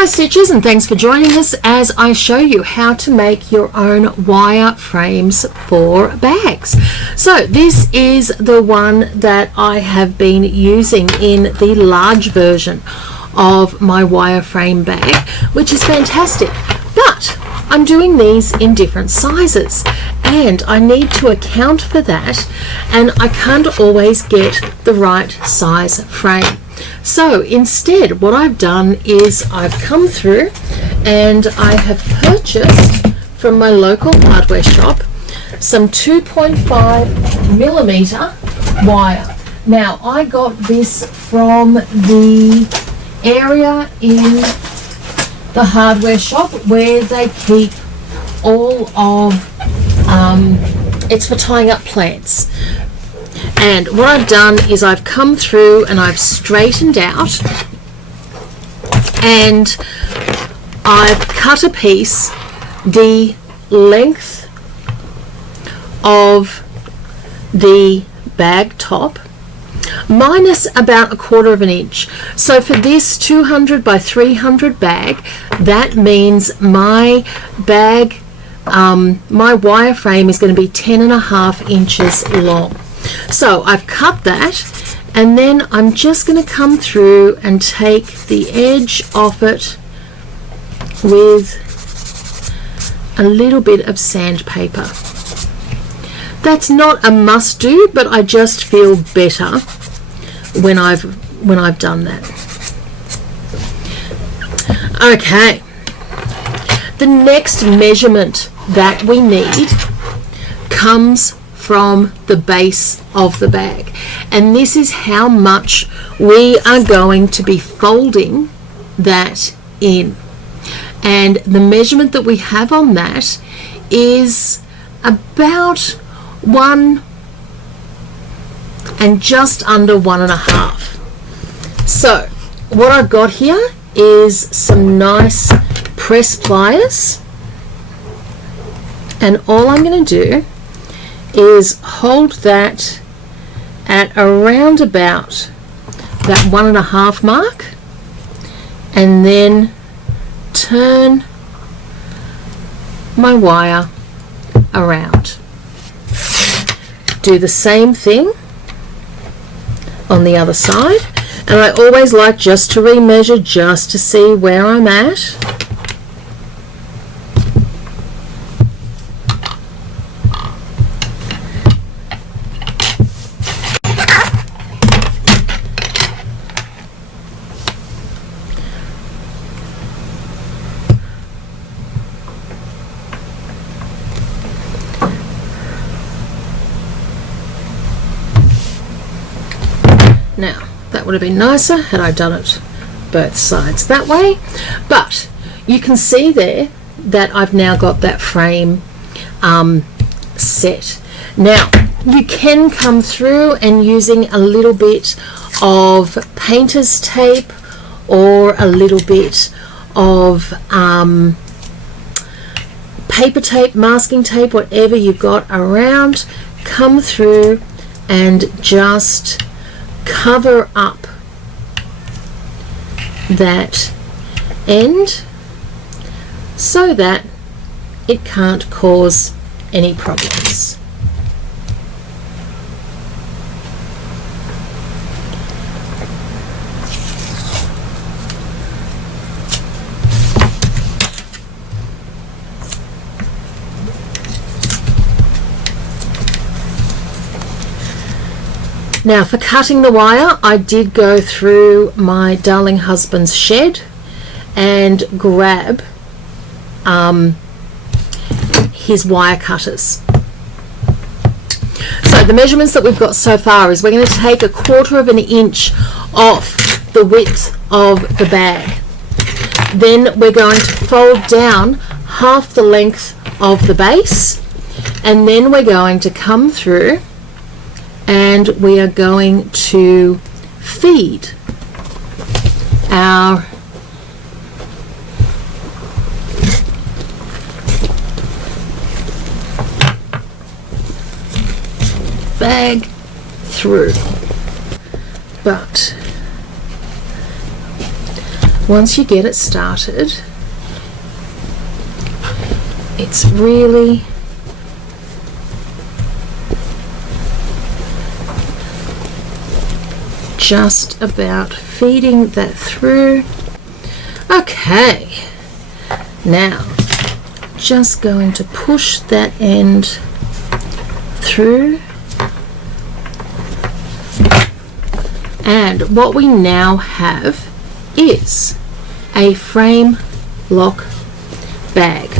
Hi Stitches, and thanks for joining us as I show you how to make your own wire frames for bags. So this is the one that I have been using in the large version of my wireframe bag, which is fantastic. But I'm doing these in different sizes and I need to account for that, and I can't always get the right size frame. So instead what I've done is I've come through and I have purchased from my local hardware shop some 2.5 millimeter wire. Now I got this from the area in the hardware shop where they keep all of it's for tying up plants. And what I've done is I've come through and I've straightened out and I've cut a piece the length of the bag top minus about 1/4 of an inch. So for this 200 by 300 bag, that means my bag, my wireframe is going to be 10.5 inches long. So I've cut that, and then I'm just going to come through and take the edge off it with a little bit of sandpaper. That's not a must do, but I just feel better when I've done that. Okay, the next measurement that we need comes from the base of the bag, and this is how much we are going to be folding that in, and the measurement that we have on that is about 1 and just under 1.5. So what I've got here is some nice press pliers, and all I'm going to do is hold that at around about that 1.5 mark, and then turn my wire around. Do the same thing on the other side, and I always like just to remeasure just to see where I'm at. Now, that would have been nicer had I done it both sides that way, but you can see there that I've now got that frame set. Now, you can come through and using a little bit of painter's tape or a little bit of paper tape, masking tape, whatever you've got around, come through and just cover up that end so that it can't cause any problems. Now for cutting the wire, I did go through my darling husband's shed and grab his wire cutters. So the measurements that we've got so far is we're going to take 1/4 of an inch off the width of the bag. Then we're going to fold down half the length of the base, and then we're going to come through and we are going to feed our bag through. But once you get it started, it's really just about feeding that through. Okay, now just going to push that end through, and what we now have is a frame lock bag.